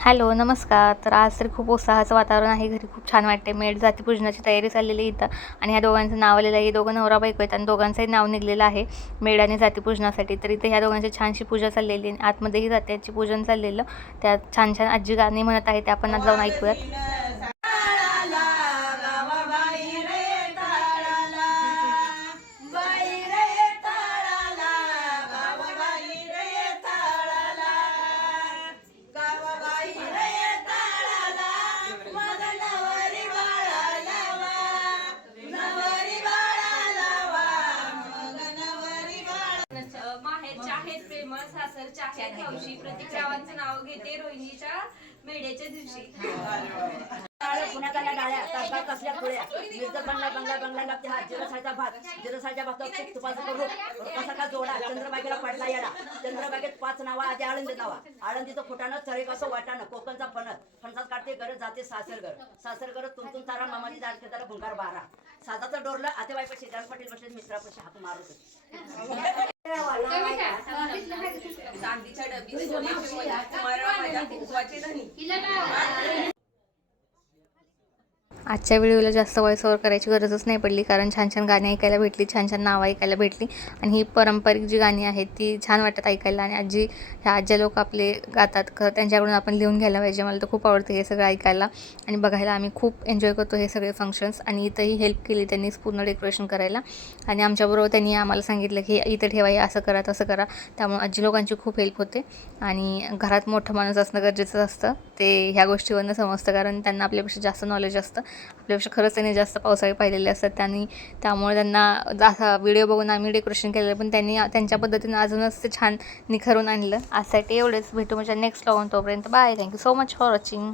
Hello, नमस्कार. तर आज तर खूप उत्साहाचं वातावरण आहे. घरी खूप छान वाटते. मेड जातीपूजनाची तयारी चाललेली आहे इथं आणि ह्या दोघांचं नाव आलेलं आहे. हे दोघं नवरा-बायको आहेत आणि दोघांचंही नाव निघलेलं आहे मेड आणि जातीपूजनासाठी. तर इथे ह्या दोघांची छानशी पूजा चाललेली आणि आतमध्येही जात्याची पूजन चाललेलं. त्यात छान छान आजी गाणी म्हणत आहे. ते आपण आज जाऊन ऐकूयात. माहेरच्या आहेत प्रेमळ, सासरच्या आहेत हौशी. प्रतीकरावांचं नाव घेते रोहिणीच्या मेढ्याच्या दिवशी. पुण्यातल्या डाळ्या तासगाव कसल्या खोळ्या मिरजत बंगला बंगला बंगला लागते हा जिरसाचा भात जिरसाच्या भातात तूप तुपाचं करून कसा का जोडा चंद्रबागेला पडला येडा चंद्रबागेत 5 नावा आधी आळंदी नावा आळंदीचं फुटाणं चरे कसं वाटाणं कोकणचा फणसात काढते गरज जाते सासरगर तुमतून तारा मामाची जाडके त्याला भुंगार बारा साधाचं डोरलं आतेबाईपाशी जान पाटील बसले मित्रापाशी हाक मारत चांदीच्या डबी सोन्याची मोती, कुमार माझ्या कुंकवाचे धनी. आजच्या व्हिडिओला जास्त व्हॉइस ओव्हर करायची गरजच नाही पडली, कारण छान छान गाणी ऐकायला भेटली, छान छान नावं ऐकायला भेटली आणि ही पारंपरिक जी गाणी आहेत ती छान वाटतात ऐकायला. आणि ह्या आज्या लोक आपले गातात, त्यांच्याकडून आपण लिहून घ्यायला पाहिजे. मला तर खूप आवडतं हे सगळं ऐकायला आणि बघायला. आम्ही खूप एन्जॉय करतो हे सगळे फंक्शन्स. आणि इथंही हेल्प केली त्यांनीच पूर्ण डेकोरेशन करायला आणि आमच्याबरोबर त्यांनी आम्हाला सांगितलं की इथं ठेवा, हे असं करा तसं करा. त्यामुळे आजी लोकांची खूप हेल्प होते आणि घरात मोठं माणूस असणं गरजेचं असतं, ते ह्या गोष्टीवरनं समजतं, कारण त्यांना आपल्यापेक्षा जास्त नॉलेज असतं. आपल्यापेक्षा खरंच त्यांनी जास्त पावसाळे पाहिलेले असतात त्यामुळे त्यांना असा व्हिडिओ बघून आम्ही डेकोरेशन केलेलं, पण त्यांनी त्यांच्या पद्धतीनं अजूनच ते छान निखरून आणलं. आजसाठी एवढेच. भेटू म्हणजे नेक्स्ट व्लॉग. तोपर्यंत bye. Thank you so much for watching.